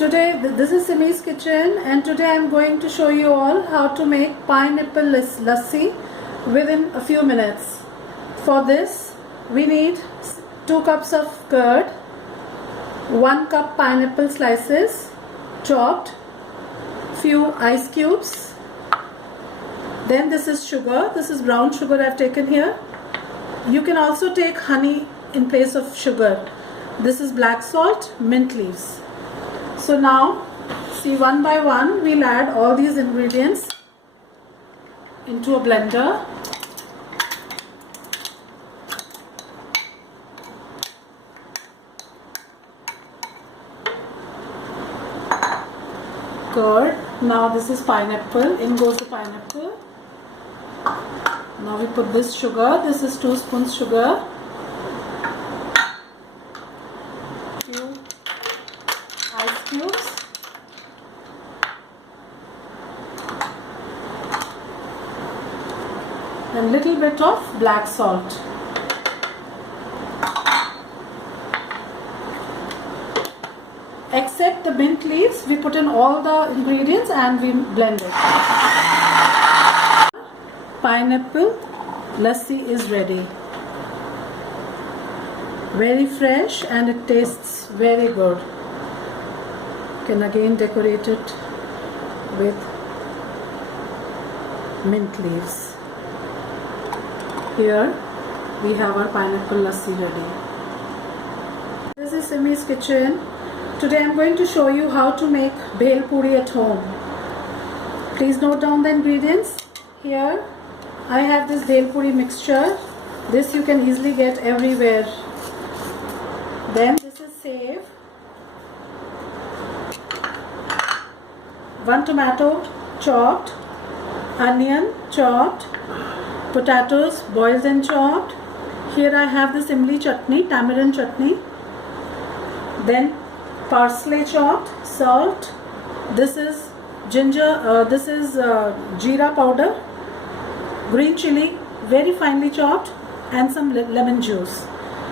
Today, this is Simi's kitchen, and today I am going to show you all how to make pineapple lassi within a few minutes. For this, we need 2 cups of curd, 1 cup pineapple slices, chopped, few ice cubes. Then this is sugar. This is brown sugar I have taken here. You can also take honey in place of sugar. This is black salt, mint leaves. So now, see, one by one we'll add all these ingredients into a blender. Curd. Now this is pineapple. In goes the pineapple. Now we put this sugar. This is 2 spoons sugar. Few ice cubes. And little bit of black salt. Except the mint leaves, we put in all the ingredients and we blend it. Pineapple lassi is ready. Very fresh and it tastes very good. You can again decorate it with mint leaves. Here we have our pineapple lassi ready. This is Simi's kitchen. Today I am going to show you how to make bhel puri at home. Please note down the ingredients. Here I have this bhel puri mixture. This you can easily get everywhere. Then this is save, 1 tomato chopped, onion chopped, potatoes boiled and chopped. Here I have this imli chutney, tamarind chutney. Then parsley chopped, salt. This is ginger. This is jeera powder, green chili, very finely chopped, and some lemon juice.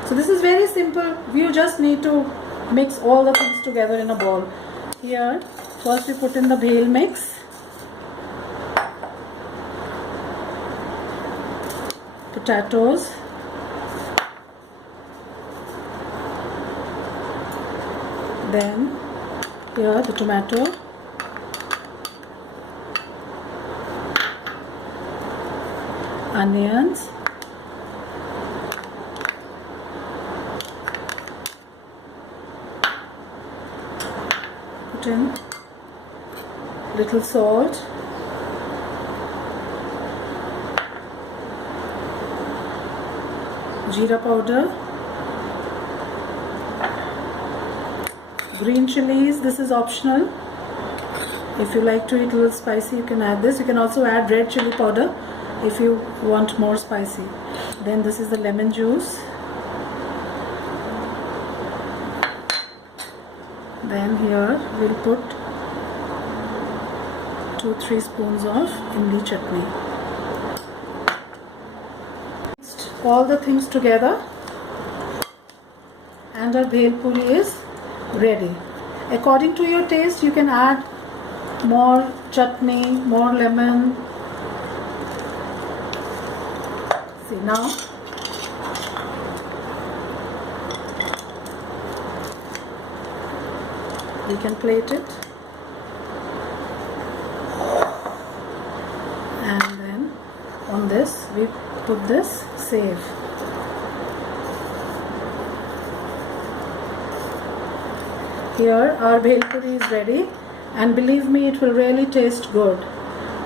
So this is very simple. You just need to mix all the things together in a bowl. Here, first we put in the bhel mix. Potatoes. Then here the tomato. Onions. Put in little salt. Jeera powder. Green chilies, this is optional. If you like to eat a little spicy, you can add this. You can also add red chili powder if you want more spicy. Then this is the lemon juice. Then here we'll put 2-3 spoons of imli chutney. Mixed all the things together and our bhel puri is ready. According to your taste, you can add more chutney, more lemon. See now. We can plate it. And then on this, we put this save. Here our bhel puri is ready, and believe me, it will really taste good.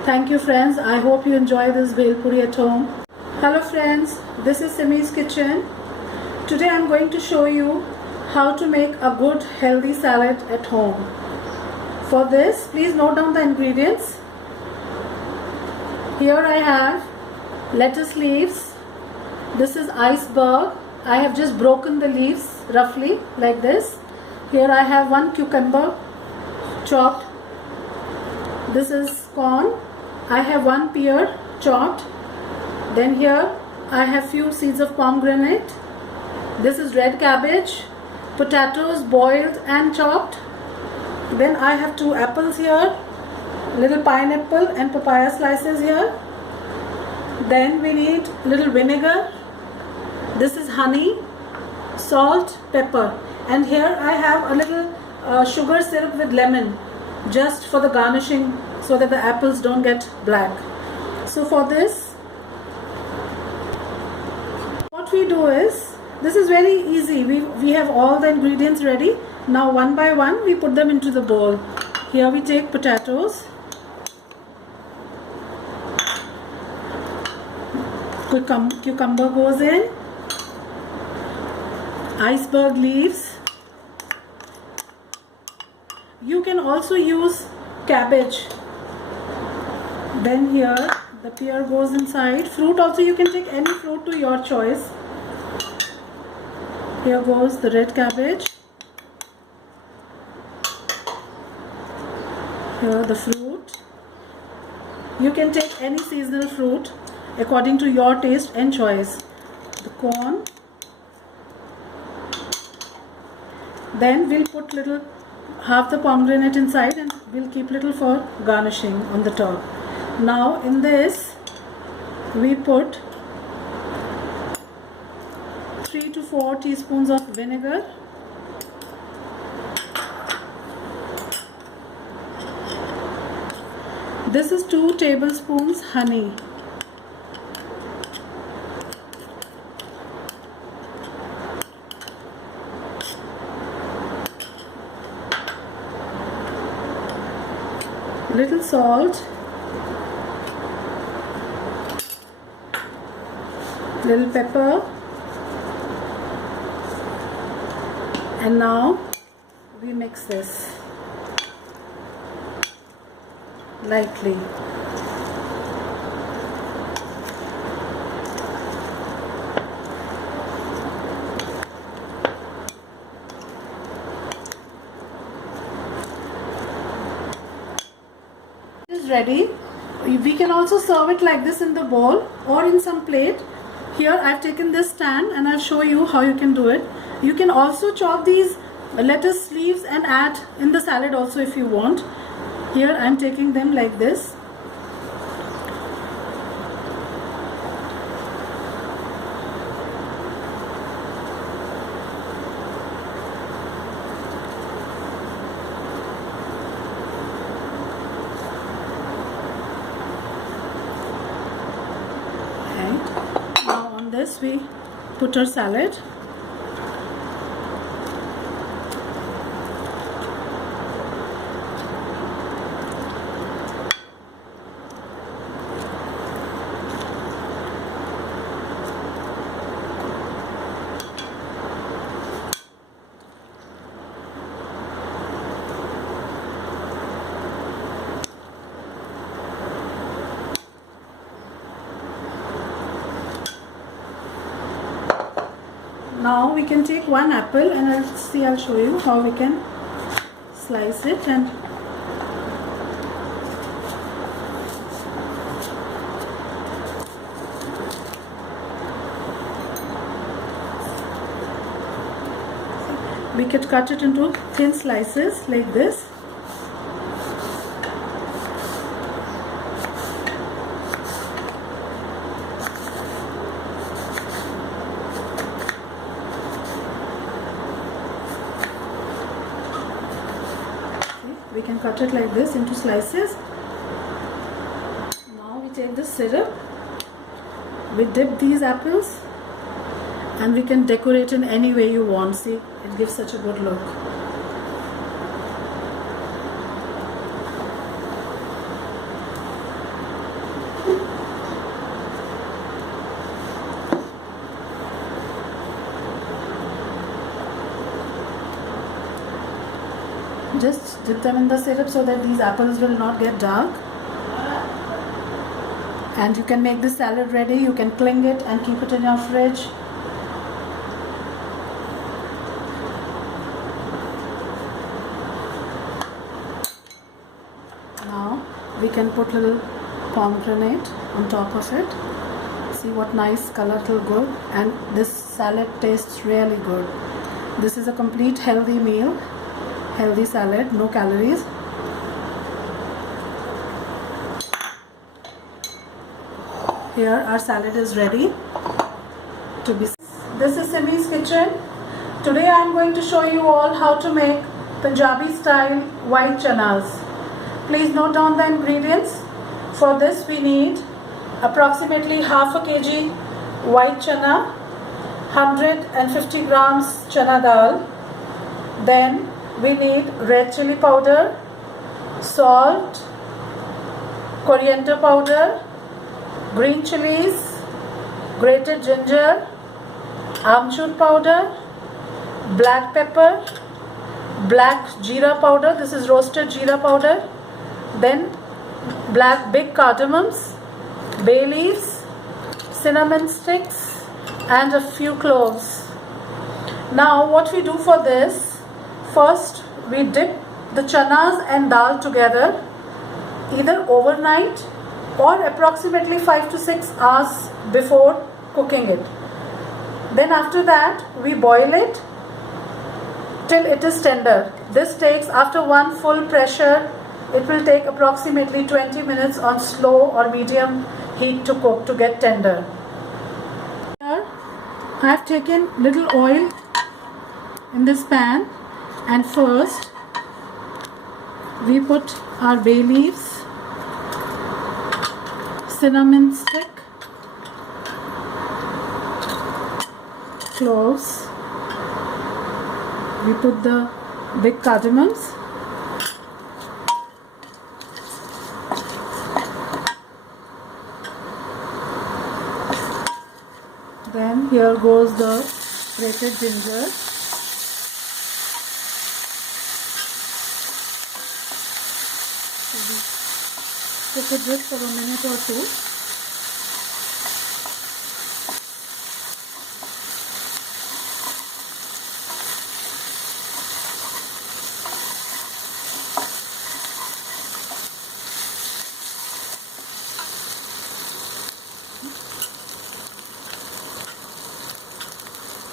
Thank you friends. I hope you enjoy this bhel puri at home. Hello friends, this is Simi's kitchen. Today I am going to show you how to make a good healthy salad at home. For this, please note down the ingredients. Here I have lettuce leaves. This is iceberg. I have just broken the leaves roughly like this. Here I have 1 cucumber chopped. This is corn. I have 1 pear chopped. Then here I have few seeds of pomegranate. This is red cabbage, potatoes boiled and chopped, Then I have 2 apples here, little pineapple and papaya slices here. Then we need little vinegar. This is honey, salt, pepper, and here I have a little sugar syrup with lemon, just for the garnishing, so that the apples don't get black. So for this, what we do is, this is very easy. We have all the ingredients ready. Now one by one we put them into the bowl. Here we take potatoes, cucumber goes in, iceberg leaves. You can also use cabbage. Then here the pear goes inside. Fruit also, you can take any fruit to your choice. Here goes the red cabbage. Here the fruit. You can take any seasonal fruit according to your taste and choice. The corn. Then we'll put half the pomegranate inside, and we'll keep little for garnishing on the top. Now in this we put 3 to 4 teaspoons of vinegar. This is 2 tablespoons honey. Little salt, little pepper, and now we mix this lightly. It is ready. We can also serve it like this in the bowl or in some plate. Here I've taken this stand and I'll show you how you can do it. You can also chop these lettuce leaves and add in the salad also if you want. Here I'm taking them like this. Right. Now on this we put our salad. Now we can take 1 apple and I'll show you how we can slice it, and we can cut it into thin slices like this. We can cut it like this into slices. Now we take the syrup, we dip these apples, and we can decorate in any way you want. See, it gives such a good look. Just dip them in the syrup so that these apples will not get dark. And you can make this salad ready. You can cling it and keep it in your fridge. Now we can put little pomegranate on top of it. See what nice color it will go, and this salad tastes really good. This is a complete healthy meal. healthy salad, no calories. Here our salad is ready to be. This is Simi's kitchen. Today I am going to show you all how to make Punjabi style white chanas. Please note down the ingredients. For this we need approximately half a kg white chana, 150 grams chana dal. Then we need red chili powder, salt, coriander powder, green chilies, grated ginger, amchur powder, black pepper, black jeera powder, this is roasted jeera powder, then black big cardamoms, bay leaves, cinnamon sticks and a few cloves. Now what we do for this, first we dip the chanas and dal together either overnight or approximately 5 to 6 hours before cooking it. Then after that we boil it till it is tender. This takes, after one full pressure, it will take approximately 20 minutes on slow or medium heat to cook to get tender. Here I have taken little oil in this pan, and first we put our bay leaves, cinnamon stick, cloves, we put the big cardamoms, then here goes the grated ginger, cook it just for a minute or two.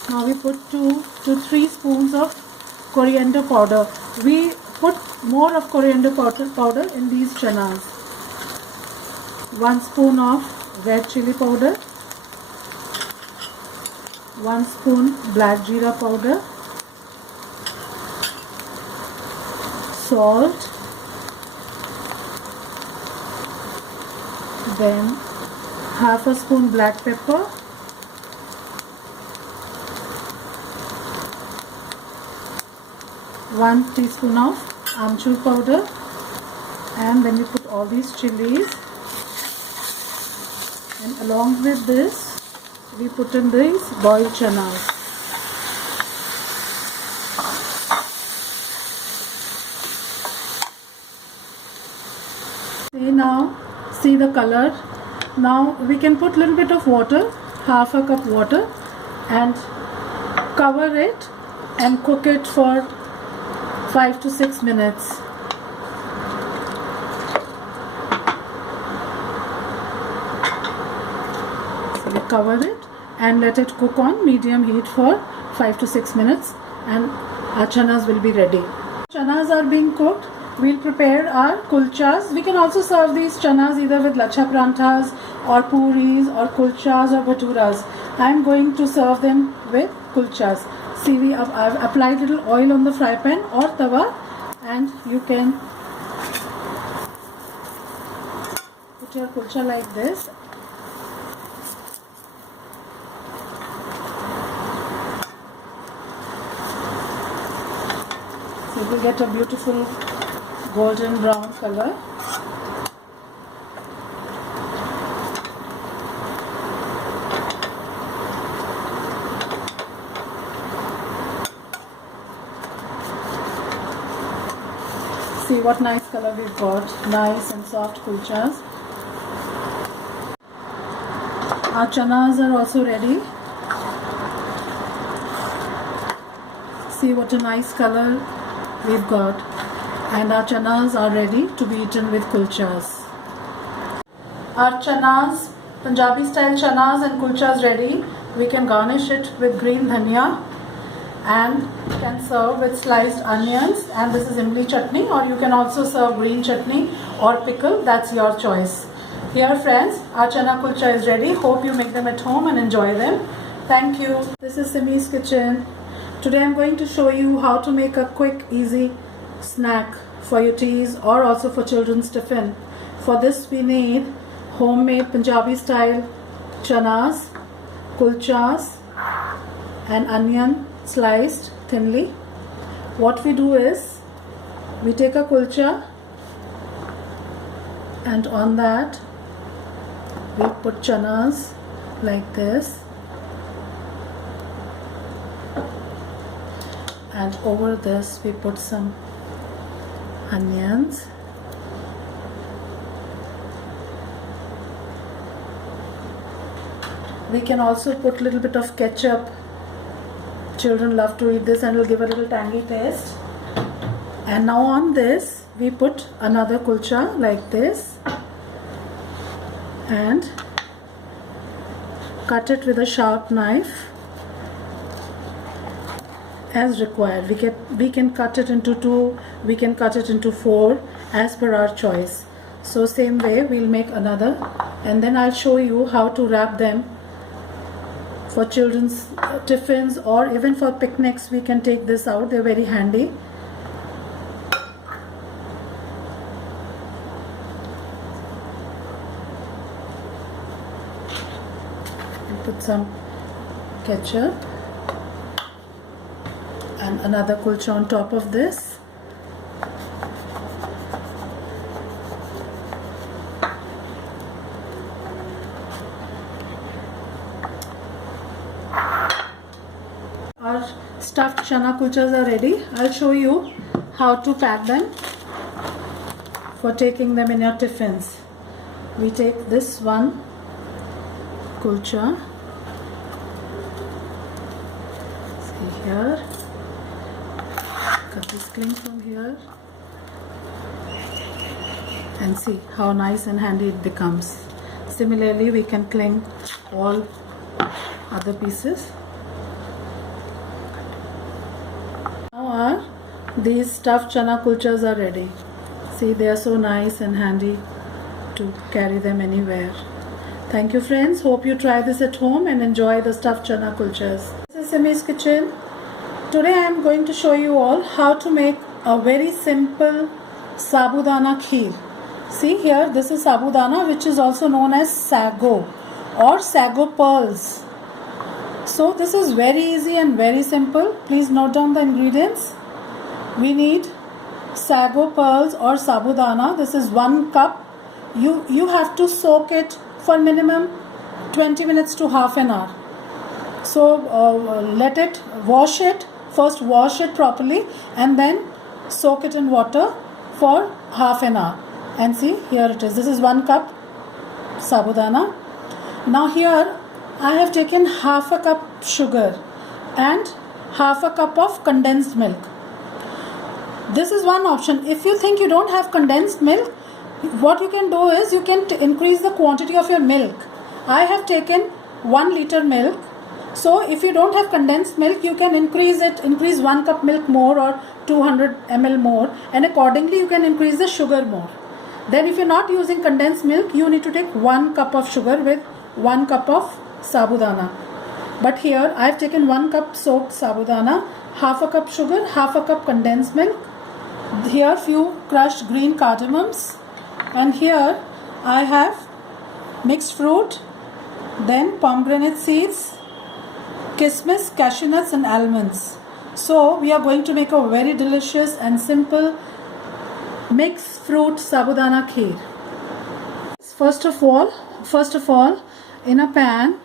Now we put 2 to 3 spoons of coriander powder. We put more of coriander powder in these chanas. 1 spoon of red chili powder, 1 spoon black jeera powder, salt, then half a spoon black pepper, one teaspoon of amchur powder, and then we put all these chilies, and along with this we put in these boiled chanas. See the color. Now we can put little bit of water, half a cup water, and cover it and cook it for 5 to 6 minutes. So we cover it and let it cook on medium heat for 5 to 6 minutes, and our chanas will be ready. Chanas are being cooked. We'll prepare our kulchas. We can also serve these chanas either with lacha pranthas or puris or kulchas or bhaturas. I'm going to serve them with kulchas. See, I've applied little oil on the fry pan or tawa, and you can put your kulcha like this. So you will get a beautiful golden brown color. See what nice color we've got. Nice and soft kulchas. Our chanas are also ready. See what a nice color we've got. And our chanas are ready to be eaten with kulchas. Our chanas, Punjabi style chanas and kulchas ready. We can garnish it with green dhania. and can serve with sliced onions, and this is imli chutney, or you can also serve green chutney or pickle, that's your choice. Here friends, our chana kulcha is ready. Hope you make them at home and enjoy them. Thank you. This is Simi's kitchen. Today I'm going to show you how to make a quick easy snack for your teas or also for children's tiffin. For this we need homemade Punjabi style chanas, kulchas and onion sliced thinly. What we do is we take a kulcha and on that we put chanas like this, and over this we put some onions. We can also put a little bit of ketchup. Children love to eat this and will give a little tangy taste. And now on this we put another kulcha like this and cut it with a sharp knife as required. We can cut it into 2, we can cut it into 4 as per our choice. So same way we'll make another, and then I'll show you how to wrap them for children's tiffins or even for picnics. We can take this out, they're very handy. Put some ketchup and another kulcha on top of this. Our stuffed chana kulchas are ready. I'll show you how to pack them for taking them in your tiffins. We take this one kulcha. See here, cut this cling from here and see how nice and handy it becomes. Similarly we can cling all other pieces. Now these stuffed chana kulchas are ready. See, they are so nice and handy to carry them anywhere. Thank you friends, hope you try this at home and enjoy the stuffed chana kulchas. This is Simi's kitchen. Today I am going to show you all how to make a very simple sabudana kheer. See here, this is sabudana, which is also known as sago or sago pearls. So this is very easy and very simple. Please note down the ingredients. We need sago pearls or sabudana. This is 1 cup. You have to soak it for minimum 20 minutes to half an hour. So wash it, first wash it properly and then soak it in water for half an hour. And see, here it is. This is 1 cup sabudana. Now here I have taken half a cup sugar and half a cup of condensed milk. This is one option. If you think you don't have condensed milk, what you can do is you can increase the quantity of your milk. I have taken 1 liter milk. So if you don't have condensed milk, you can increase 1 cup milk more or 200 ml more, and accordingly you can increase the sugar more. Then if you're not using condensed milk, you need to take 1 cup of sugar with 1 cup of sabudana. But here I have taken 1 cup soaked sabudana, half a cup sugar, half a cup condensed milk. Here few crushed green cardamoms, and here I have mixed fruit, then pomegranate seeds, kismis, cashew nuts and almonds. So we are going to make a very delicious and simple mixed fruit sabudana kheer. First of all, in a pan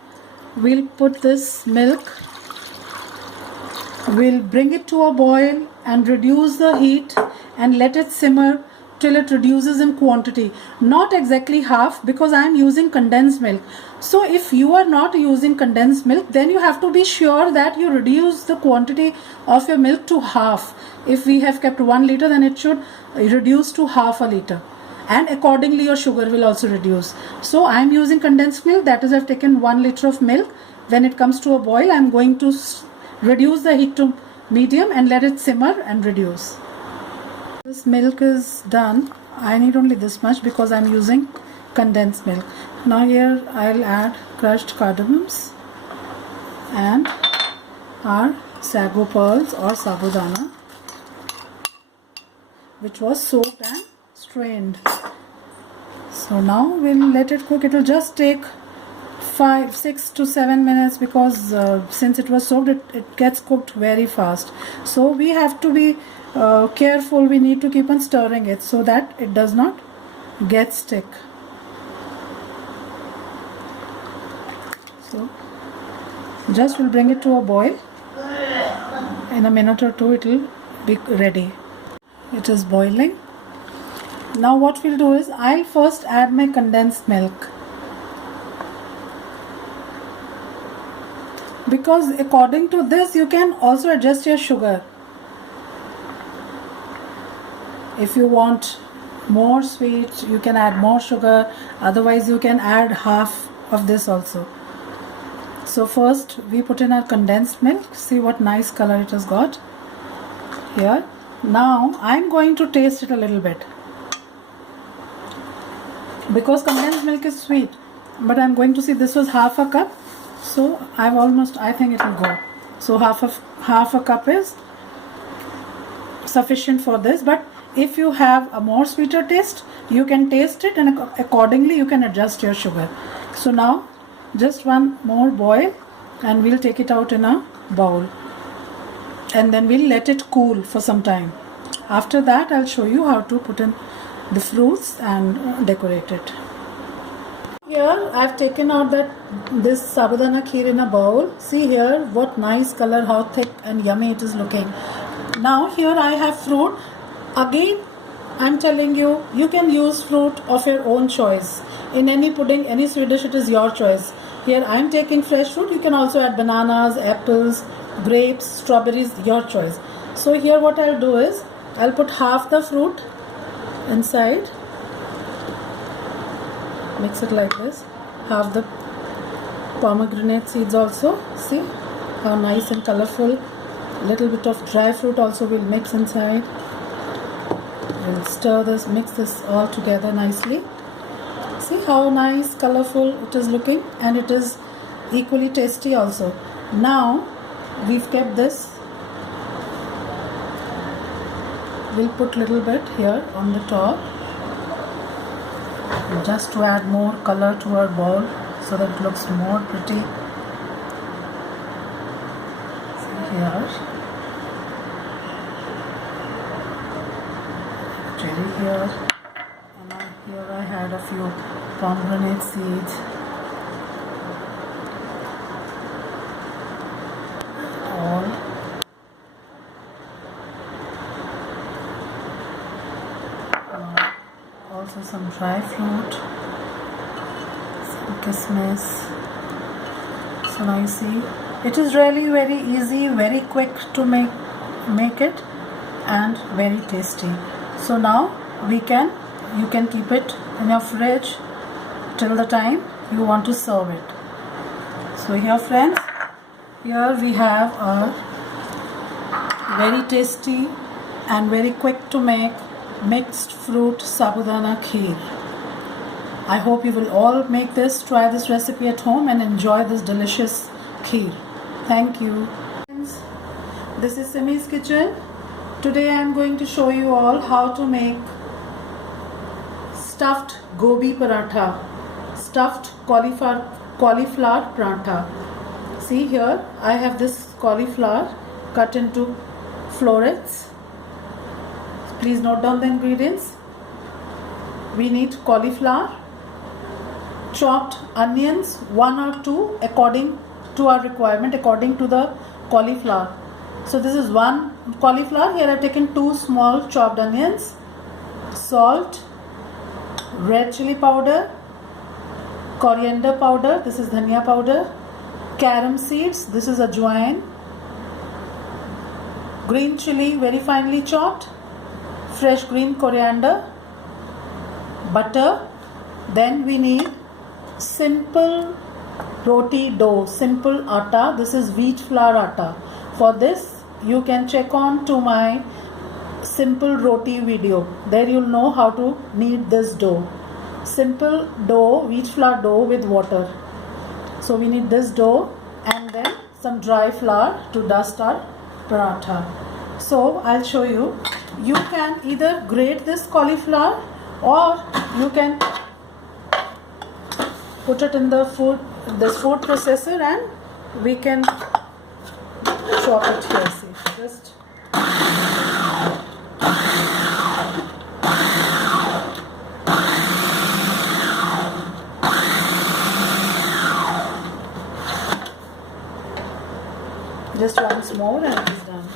we'll put this milk. We'll bring it to a boil and reduce the heat and let it simmer till it reduces in quantity. Not exactly half, because I am using condensed milk. So if you are not using condensed milk, then you have to be sure that you reduce the quantity of your milk to half. If we have kept 1 liter, then it should reduce to half a liter. And accordingly your sugar will also reduce. So I am using condensed milk, that is I have taken 1 liter of milk. When it comes to a boil, I am going to reduce the heat to medium and let it simmer and reduce. This milk is done. I need only this much because I'm using condensed milk. Now here I'll add crushed cardamoms and our sago pearls or sabudana, which was soaked and strained. So now we'll let it cook. It will just take 5, 6 to 7 minutes because since it was soaked, it gets cooked very fast. So we have to be careful. We need to keep on stirring it so that it does not get stick. So just we'll bring it to a boil. In a minute or two it will be ready. It is boiling. Now what we'll do is I'll first add my condensed milk, because according to this you can also adjust your sugar. If you want more sweet, you can add more sugar, otherwise you can add half of this also. So first we put in our condensed milk. See what nice color it has got here. Now I'm going to taste it a little bit, because condensed milk is sweet, but I'm going to see. This was half a cup, so I think it will go. So half a cup is sufficient for this, but if you have a more sweeter taste, you can taste it and accordingly you can adjust your sugar. So now just one more boil and we'll take it out in a bowl, and then we'll let it cool for some time. After that I'll show you how to put in the fruits and decorate it. Here I've taken out this sabudana kheer in a bowl. See here what nice color, how thick and yummy it is looking. Now here I have fruit. Again I'm telling you, you can use fruit of your own choice. In any pudding, any sweet dish, it is your choice. Here I'm taking fresh fruit. You can also add bananas, apples, grapes, strawberries, your choice. So here what I'll do is I'll put half the fruit inside, mix it like this, half the pomegranate seeds also. See how nice and colorful. Little bit of dry fruit also will mix inside. We'll stir this, mix this all together nicely. See how nice, colorful it is looking, and it is equally tasty also. Now we've kept this. We'll put little bit here on the top, just to add more color to our bowl so that it looks more pretty. See here, cherry here, and here I had a few pomegranate seeds. All. Also some dry fruit, some kismis. So now you see, it is really very easy, very quick to make it, and very tasty. So now you can keep it in your fridge till the time you want to serve it. So here friends, here we have a very tasty and very quick to make mixed fruit sabudana kheer. I hope you will all make this, try this recipe at home and enjoy this delicious kheer. Thank you. This is Simi's kitchen. Today I am going to show you all how to make stuffed gobi paratha, stuffed cauliflower paratha. See here, I have this cauliflower cut into florets. Please note down the ingredients. We need cauliflower, chopped onions, 1 or 2 according to our requirement, according to the cauliflower. So this is 1 cauliflower. Here I have taken 2 small chopped onions, salt, red chili powder, coriander powder, this is dhania powder, carom seeds, this is ajwain, green chili very finely chopped, fresh green coriander, butter. Then we need simple roti dough, simple atta. This is wheat flour atta. For this you can check on to my simple roti video. There you'll know how to knead this dough. Simple dough, wheat flour dough with water. So we need this dough and then some dry flour to dust our paratha. So I'll show you. You can either grate this cauliflower or you can put it in the food processor and we can chop it here. See, just once more and it is done.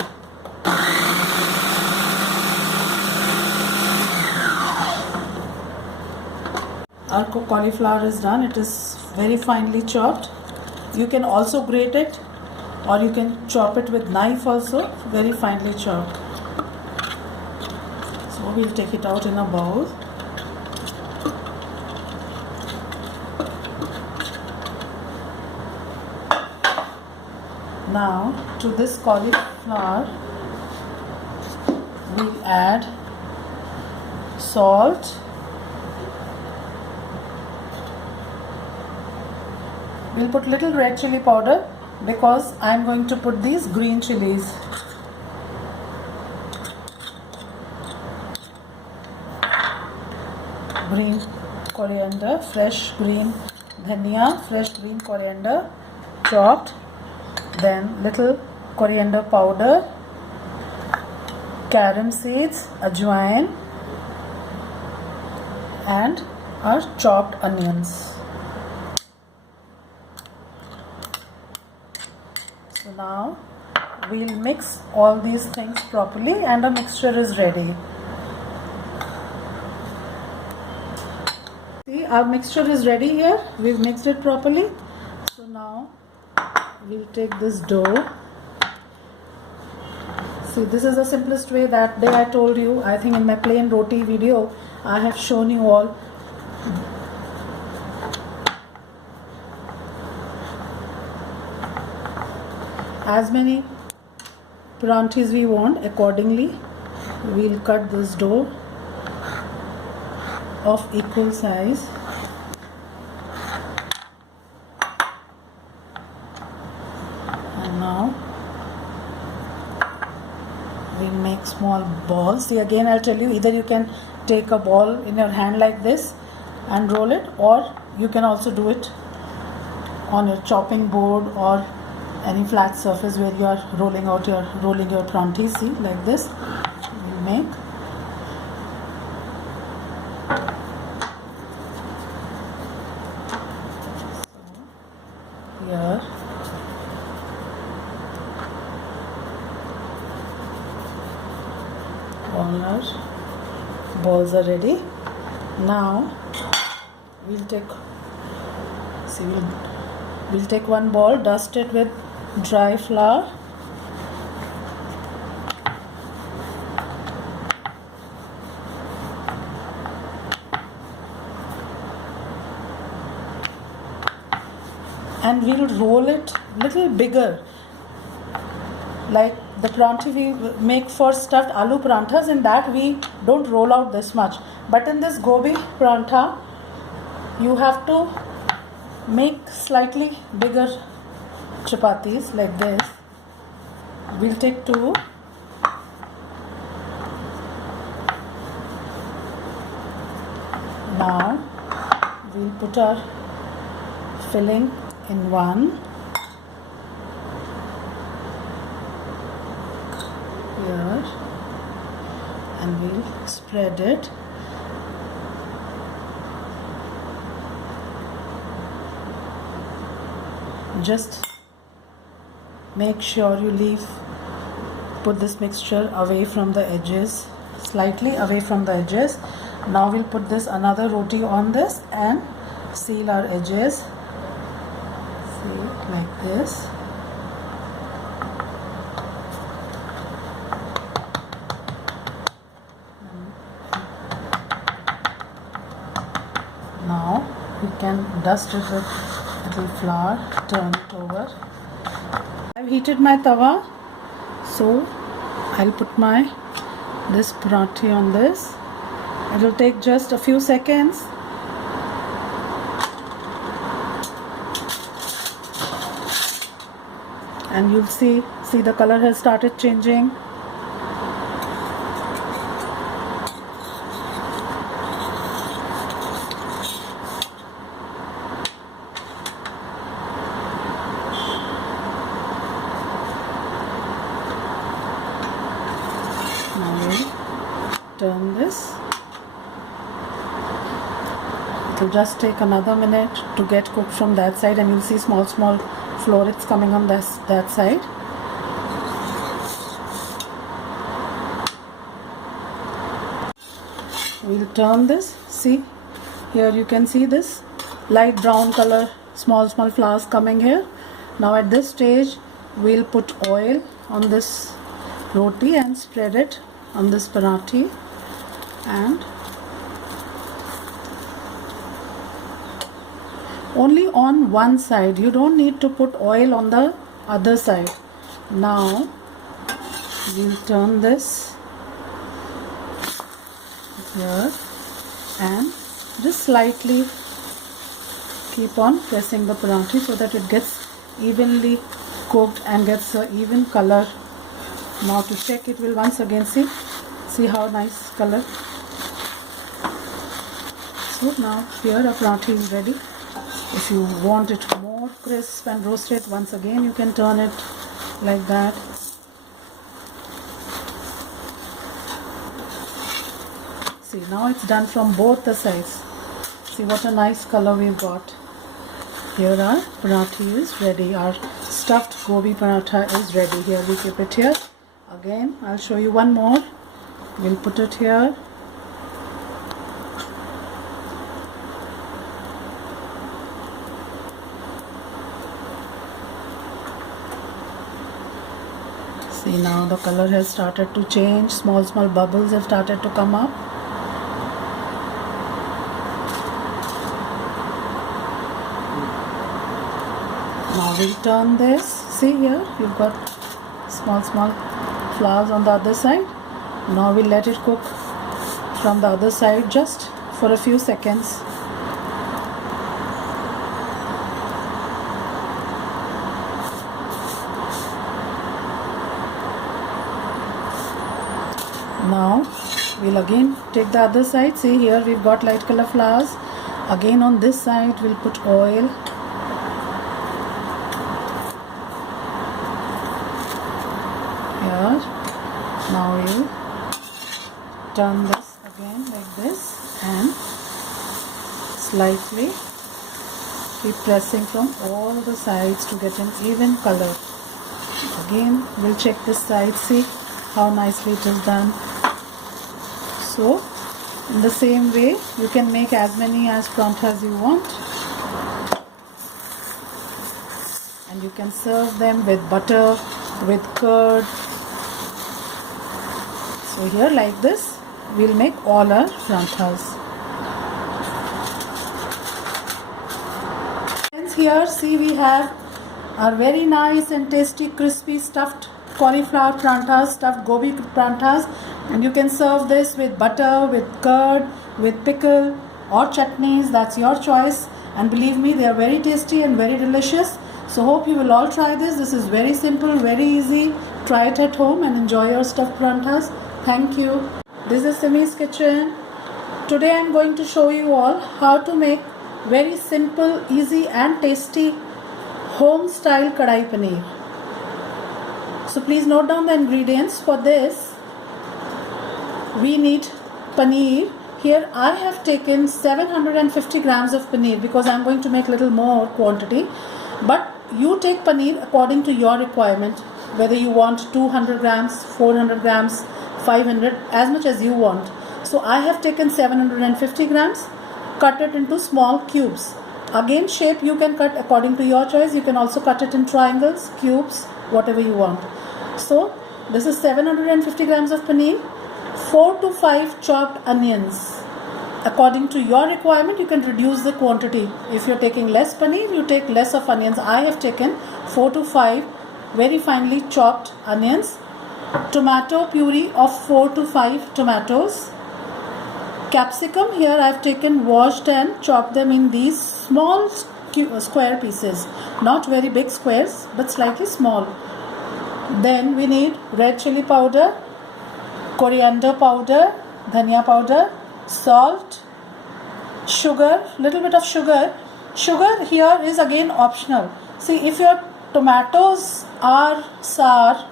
Our cauliflower is done. It is very finely chopped. You can also grate it or you can chop it with knife also, very finely chopped. So we'll take it out in a bowl. Now to this cauliflower we'll add salt, we'll put little red chili powder because I'm going to put these green chilies. Green coriander, fresh green dhania, fresh green coriander chopped. Then little coriander powder, carom seeds, ajwain and our chopped onions. So now we'll mix all these things properly and our mixture is ready. See, our mixture is ready here. We've mixed it properly. So now we'll take this dough. See, this is the simplest way. That day I told you, I think in my plain roti video, I have shown you all. As many paranthis we want, accordingly, we'll cut this dough of equal size. Now we make small balls. See, again I'll tell you, either you can take a ball in your hand like this and roll it, or you can also do it on your chopping board or any flat surface where you are rolling your paranthis. See, like this we make. So here all our balls are ready. Now we'll take one ball, dust it with dry flour, and we'll roll it little bigger, like the paranthi we make for stuffed aloo paranthas. In that we don't roll out this much, but in this gobi parantha you have to make slightly bigger chapatis like this. We'll take two. Now we'll put our filling in one. Here, and we'll spread it. Just make sure you put this mixture away from the edges, slightly away from the edges. Now we'll put this another roti on this and seal our edges. See, like this. Now we can dust it with little flour, turn it over. I've heated my tawa, So I'll put this paratha on this. It will take just a few seconds. And you'll see the color has started changing. Now we'll turn this. It will just take another minute to get cooked from that side, and you'll see small florets coming on that side. We'll turn this. See, here you can see this light brown color, small flowers coming here. Now at this stage we'll put oil on this roti and spread it on this paratha, and only on one side. You don't need to put oil on the other side. Now we'll turn this here and just slightly keep on pressing the paratha so that it gets evenly cooked and gets an even color. Now to check it, we'll once again see how nice color. So now here our paratha is ready. If you want it more crisp and roasted, once again you can turn it like that. See, now it's done from both the sides. See what a nice color we've got. Here our paratha is ready. Our stuffed gobi paratha is ready. Here we keep it here. Again, I'll show you one more. We'll put it here. See, now the color has started to change. Small bubbles have started to come up. Now we'll turn this. See here, you've got small flowers on the other side. Now we'll let it cook from the other side just for a few seconds. Now we'll again take the other side. See here we've got light color flowers. Again on this side we'll put oil. Here. Now we'll turn this again like this and slightly keep pressing from all the sides to get an even color. Again we'll check this side. See how nicely it is done. So in the same way you can make as many as pranthas you want, and you can serve them with butter, with curd. So here like this we'll make all our pranthas. Friends, here see we have our very nice and tasty crispy stuffed cauliflower pranthas, stuffed gobi pranthas, and you can serve this with butter, with curd, with pickle or chutneys. That's your choice, and believe me, they are very tasty and very delicious. So hope you will all try this. This is very simple, very easy. Try it at home and enjoy your stuffed pranthas. Thank you. This is Simi's Kitchen. Today I am going to show you all how to make very simple, easy and tasty home style kadai paneer. So please note down the ingredients. For this we need paneer. Here I have taken 750 grams of paneer because I am going to make little more quantity, but you take paneer according to your requirement, whether you want 200 grams, 400 grams, 500, as much as you want. So I have taken 750 grams, cut it into small cubes. Again, shape you can cut according to your choice. You can also cut it in triangles, cubes, whatever you want. So this is 750 grams of paneer, 4 to 5 chopped onions. According to your requirement, you can reduce the quantity. If you're taking less paneer, you take less of onions. I have taken 4 to 5 very finely chopped onions. tomato puree of 4 to 5 tomatoes. Capsicum, here I have taken, washed and chopped them in these small square pieces, not very big squares but slightly small. Then we need red chili powder, coriander powder, dhania powder, salt, sugar, little bit of sugar. Sugar here is again optional. See, if your tomatoes are sour,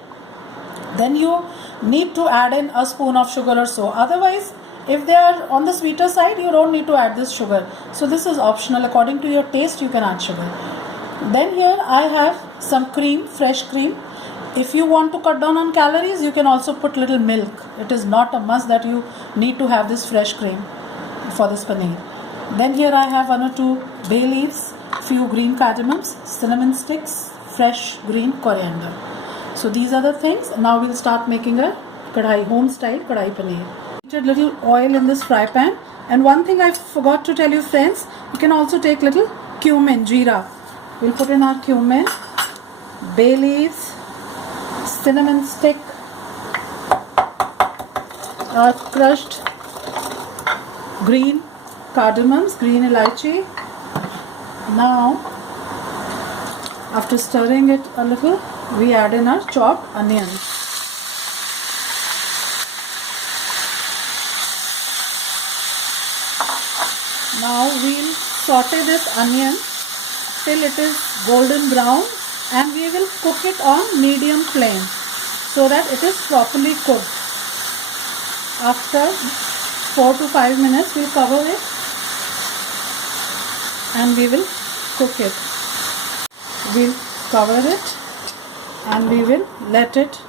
then you need to add in a spoon of sugar or so. Otherwise, if they are on the sweeter side, you don't need to add this sugar. So this is optional. According to your taste, you can add sugar. Then here I have some cream, fresh cream. If you want to cut down on calories, you can also put little milk. It is not a must that you need to have this fresh cream for this paneer. Then here I have 1 or 2 bay leaves, few green cardamoms, cinnamon sticks, fresh green coriander. So these are the things. Now we'll start making a kadhai, home style kadhai paneer. Little oil in this fry pan, and one thing I forgot to tell you, friends, you can also take little cumin, jeera. We'll put in our cumin, bay leaves, cinnamon stick, our crushed green cardamoms, green elaichi. Now, after stirring it a little, we add in our chopped onions. Now we'll saute this onion till it is golden brown, and we will cook it on medium flame so that it is properly cooked. After 4 to 5 minutes, we'll cover it and we will cook it. We'll cover it and we will let it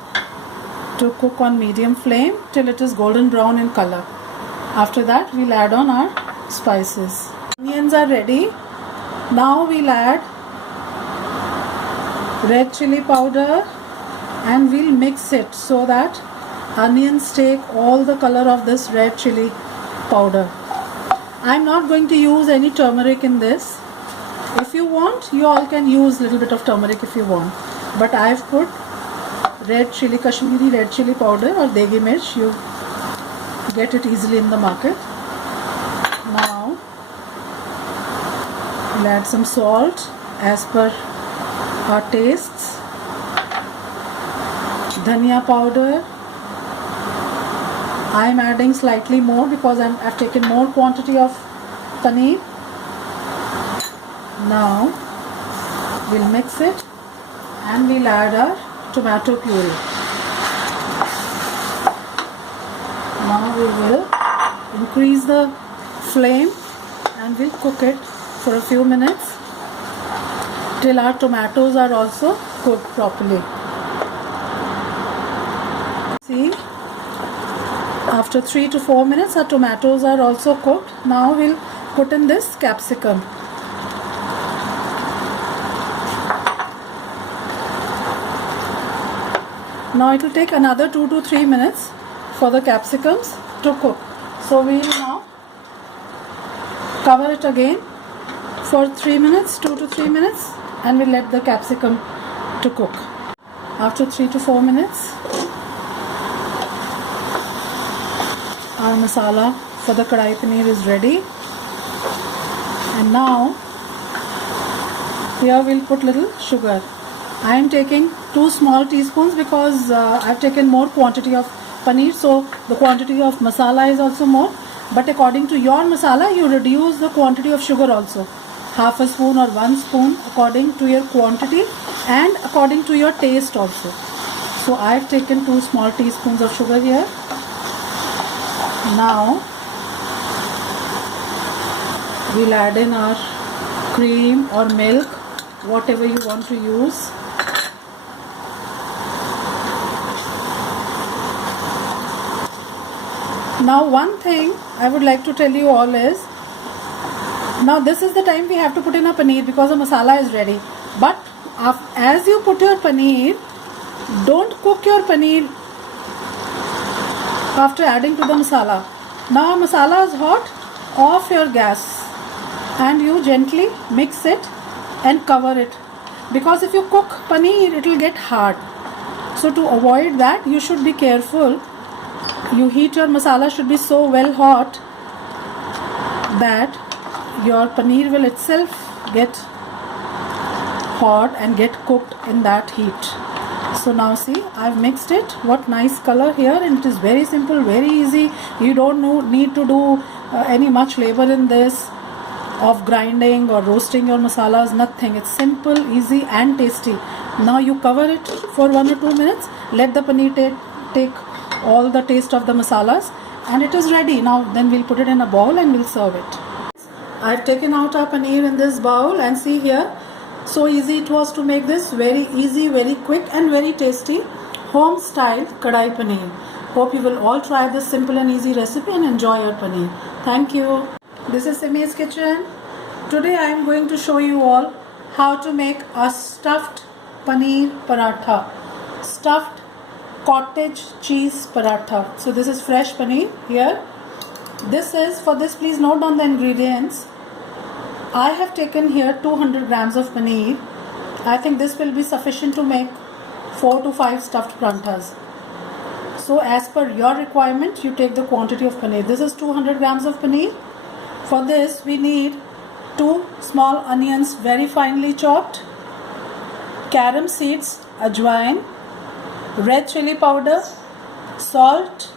to cook on medium flame till it is golden brown in color. After that, we'll add on our spices. Onions are ready. Now we'll add red chili powder and we'll mix it so that onions take all the color of this red chili powder. I'm not going to use any turmeric in this. If you want, you all can use little bit of turmeric if you want. But I've put red chili, Kashmiri red chili powder or degi mirch. You get it easily in the market. Now we'll add some salt as per our tastes. Dhania powder. I'm adding slightly more because I've taken more quantity of paneer. Now we'll mix it and we'll add our tomato puree. Now we will increase the flame and we'll cook it for a few minutes till our tomatoes are also cooked properly. See, after 3 to 4 minutes our tomatoes are also cooked. Now we'll put in this capsicum. Now it will take another 2 to 3 minutes for the capsicums to cook. So we will now cover it again for 3 minutes, 2 to 3 minutes, and we'll let the capsicum to cook. After 3 to 4 minutes, our masala for the kadai paneer is ready. And now here we'll put little sugar. I am taking 2 small teaspoons because I've taken more quantity of paneer, so the quantity of masala is also more. But according to your masala, you reduce the quantity of sugar also. Half a spoon or 1 spoon according to your quantity and according to your taste also. So I've taken 2 small teaspoons of sugar here. Now we'll add in our cream or milk, whatever you want to use. Now one thing I would like to tell you all is, now this is the time we have to put in a paneer because the masala is ready. But as you put your paneer, don't cook your paneer after adding to the masala. Now masala is hot, off your gas and you gently mix it and cover it, because if you cook paneer it will get hard. So to avoid that, you should be careful. You heat your masala should be so well hot that your paneer will itself get hot and get cooked in that heat. So now see, I've mixed it. What nice color here, and it is very simple, very easy. You don't need to do any much labor in this of grinding or roasting your masalas, nothing. It's simple, easy and tasty. Now you cover it for 1 or 2 minutes. Let the paneer take all the taste of the masalas, and it is ready. Now then we'll put it in a bowl and we'll serve it. I've taken out our paneer in this bowl, and see here, so easy it was to make this. Very easy, very quick and very tasty home style kadai paneer. Hope you will all try this simple and easy recipe and enjoy your paneer. Thank you. This is Simi's kitchen. Today I am going to show you all how to make a stuffed paneer paratha, stuffed cottage cheese paratha. So this is fresh paneer here. This is, for this please note down the ingredients. I have taken here 200 grams of paneer. I think this will be sufficient to make 4 to 5 stuffed paranthas. So as per your requirement, you take the quantity of paneer. This is 200 grams of paneer. For this we need 2 small onions very finely chopped, carom seeds, ajwain, red chili powder, salt,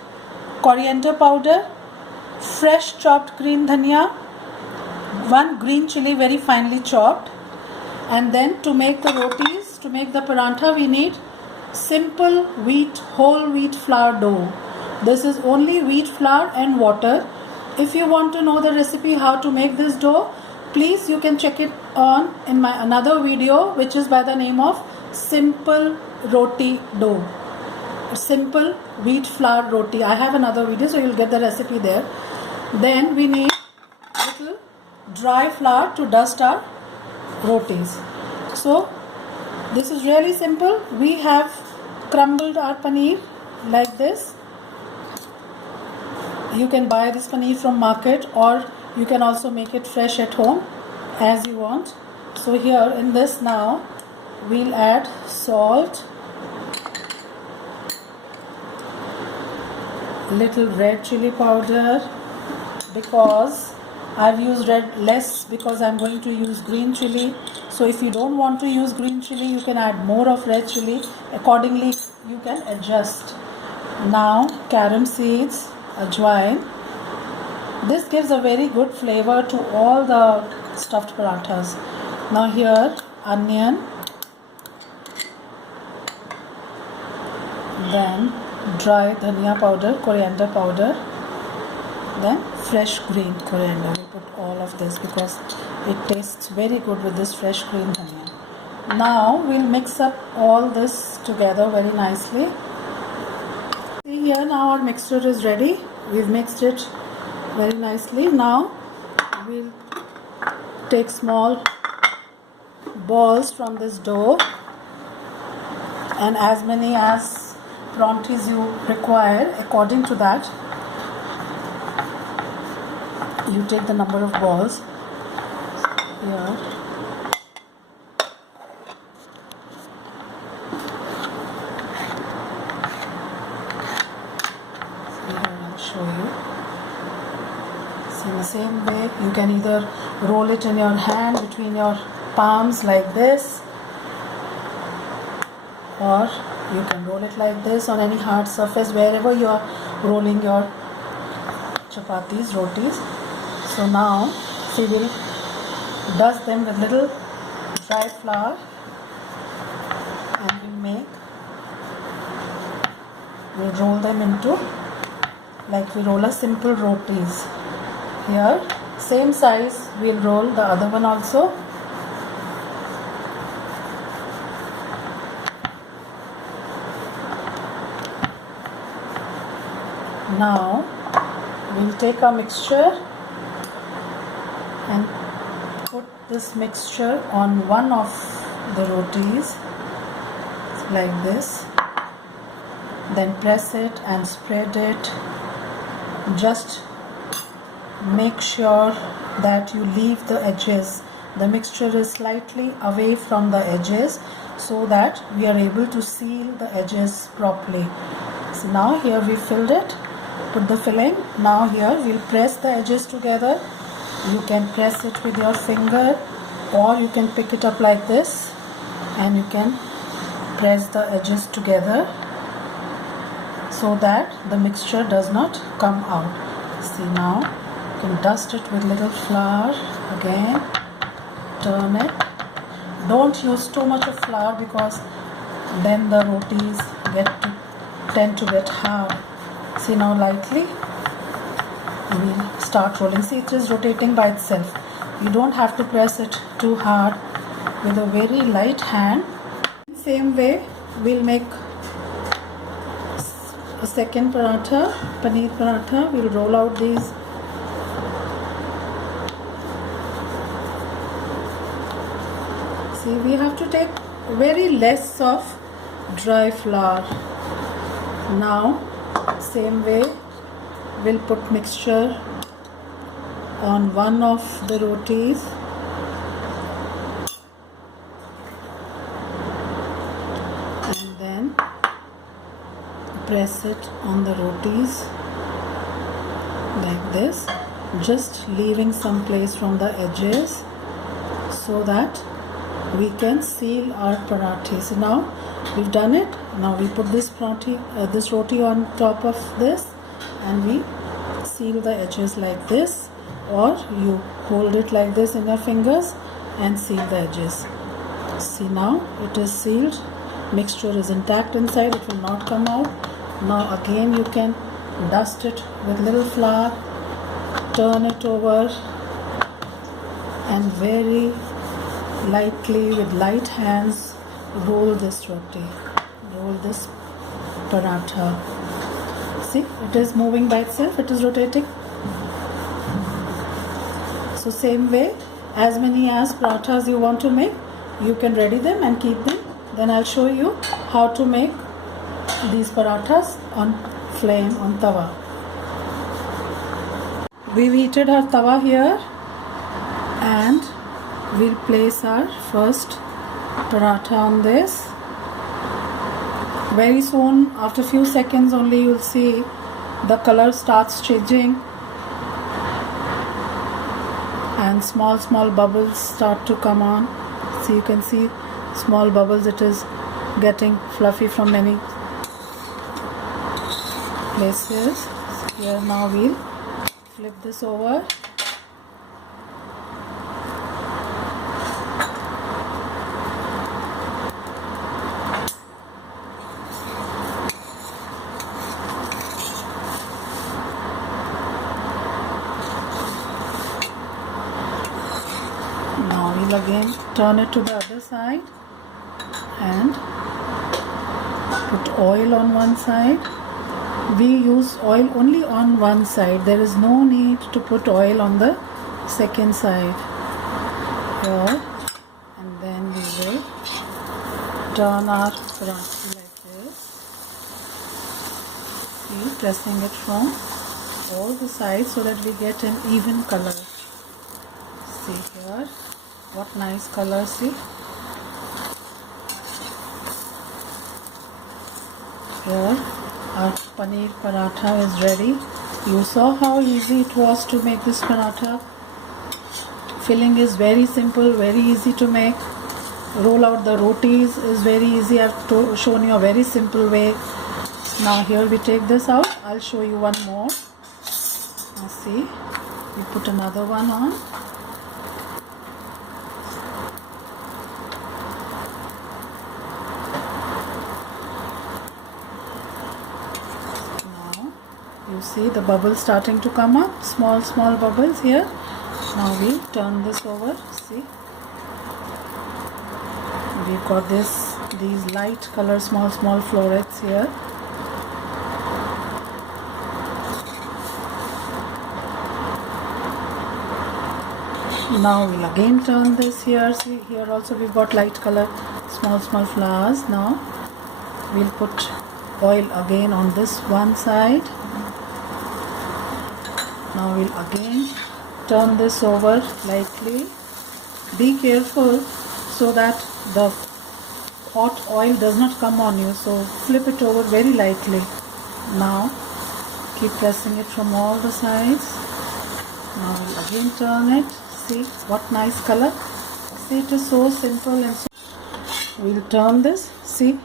coriander powder, fresh chopped green dhania, 1 green chili very finely chopped. And then to make the rotis, to make the parantha, we need simple whole wheat flour dough. This is only wheat flour and water. If you want to know the recipe how to make this dough, please you can check it on in my another video, which is by the name of simple roti dough, simple wheat flour roti. I have another video, so you'll get the recipe there. Then we need little dry flour to dust our rotis. So this is really simple. We have crumbled our paneer like this. You can buy this paneer from market, or you can also make it fresh at home as you want. So here in this now we'll add salt, little red chili powder, because I've used red less because I'm going to use green chili. So if you don't want to use green chili, you can add more of red chili. Accordingly you can adjust. Now carom seeds, ajwain. This gives a very good flavor to all the stuffed parathas. Now here onion, then dry dhania powder, coriander powder, then fresh green coriander. We put all of this because it tastes very good with this fresh green dhania. Now we'll mix up all this together very nicely. See here, now our mixture is ready. We've mixed it very nicely. Now we'll take small balls from this dough, and as many as quantities you require, according to that you take the number of balls. Here I'll show you. See, in the same way you can either roll it in your hand between your palms like this, or you can roll it like this on any hard surface wherever you are rolling your chapatis, rotis. So now we will dust them with little dry flour, and we'll roll them into, like we roll a simple rotis. Here same size we'll roll the other one also. Now we'll take our mixture and put this mixture on one of the rotis like this, then press it and spread it. Just make sure that you leave the edges. The mixture is slightly away from the edges, so that we are able to seal the edges properly. So now here we filled it, put the filling. Now here we'll press the edges together. You can press it with your finger, or you can pick it up like this and you can press the edges together so that the mixture does not come out. See, now you can dust it with little flour again, turn it. Don't use too much of flour because then the rotis tend to get hard. See, now lightly we'll start rolling. See, it is rotating by itself. You don't have to press it too hard. With a very light hand. Same way we'll make a second paratha, paneer paratha. We'll roll out these. See, we have to take very less of dry flour. Now, same way, we'll put mixture on one of the rotis. And then press it on the rotis like this, just leaving some place from the edges so that we can seal our parathi. So now we've done it. Now we put this roti on top of this and we seal the edges like this, or you hold it like this in your fingers and seal the edges. See, now it is sealed. Mixture is intact inside, it will not come out. Now again you can dust it with little flour, turn it over and very lightly with light hands roll this roti, roll this paratha. See, it is moving by itself, it is rotating. So same way, as many as parathas you want to make, you can ready them and keep them. Then I'll show you how to make these parathas on flame, on tawa. We've heated our tawa here and we'll place our first paratha on this. Very soon, after a few seconds only, you'll see the color starts changing and small bubbles start to come on. So you can see small bubbles, it is getting fluffy from many places. Here now we'll flip this over. Now we'll again turn it to the other side and put oil on one side. We use oil only on one side. There is no need to put oil on the second side here. And then we will turn our paratha like this. See, pressing it from all the sides so that we get an even color. See here, what nice color, see. Here our paneer paratha is ready. You saw how easy it was to make this paratha. Filling is very simple, very easy to make. Roll out the rotis is very easy. I've shown you a very simple way. Now here we take this out. I'll show you one more. Now see, we put another one on. You see the bubbles starting to come up, small bubbles here. Now we turn this over. See, we've got these light color small florets here. Now we'll again turn this here. See, here also we've got light color small flowers. Now we'll put oil again on this one side. Now we'll again turn this over lightly. Be careful so that the hot oil does not come on you, so flip it over very lightly. Now keep pressing it from all the sides. Now we'll again turn it. See what nice color. See, it is so simple. And so we'll turn this. See,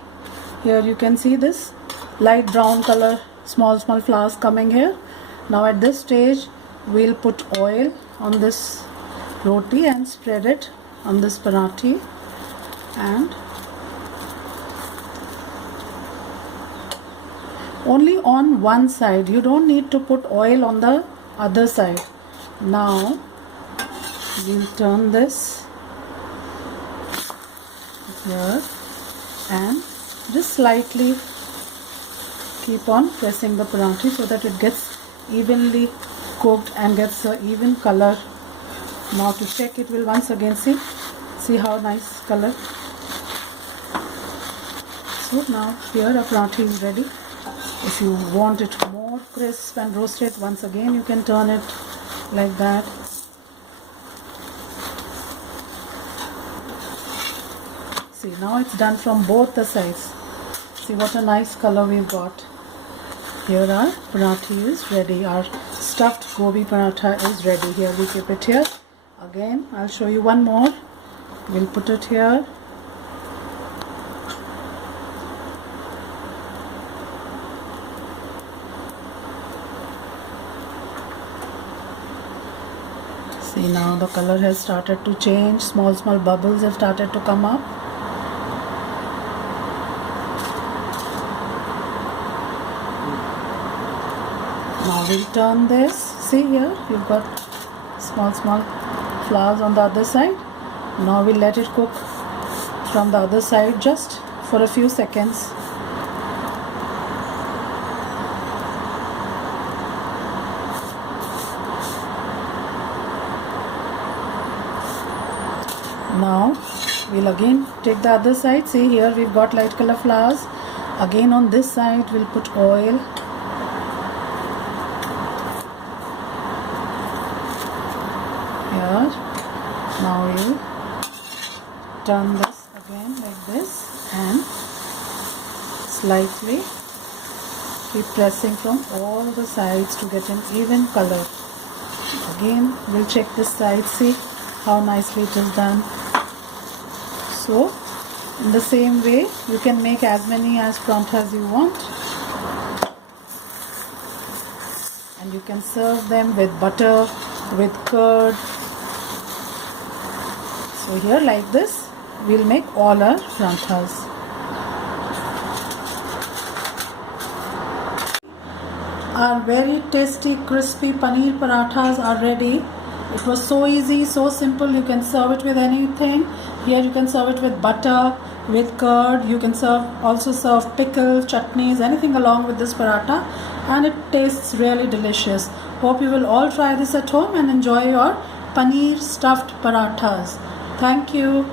here you can see this light brown color, small flowers coming here. Now at this stage we'll put oil on this roti and spread it on this paratha, and only on one side. You don't need to put oil on the other side. Now we'll turn this here and just slightly keep on pressing the paratha so that it gets evenly cooked and gets an even color. Now to check it, we'll once again see how nice color. So now here our paratha is ready. If you want it more crisp and roasted, once again you can turn it like that. See, now it's done from both the sides. See what a nice color we've got. Here our paratha is ready. Our stuffed gobi paratha is ready. Here we keep it here. Again, I'll show you one more. We'll put it here. See, now the color has started to change. Small bubbles have started to come up. Now we'll turn this. See here, you've got small flowers on the other side. Now we'll let it cook from the other side just for a few seconds. Now we'll again take the other side. See here, we've got light color flowers. Again on this side we'll put oil. Here. Now we'll turn this again like this and slightly keep pressing from all the sides to get an even color. Again we'll check this side. See how nicely it is done. So in the same way you can make as many as parathas you want, and you can serve them with butter, with curd. So here like this we'll make all our parathas. Our very tasty crispy paneer parathas are ready. It was so easy, so simple. You can serve it with anything. Here you can serve it with butter, with curd. You can also serve pickles, chutneys, anything along with this paratha, and it tastes really delicious. Hope you will all try this at home and enjoy your paneer stuffed parathas. Thank you.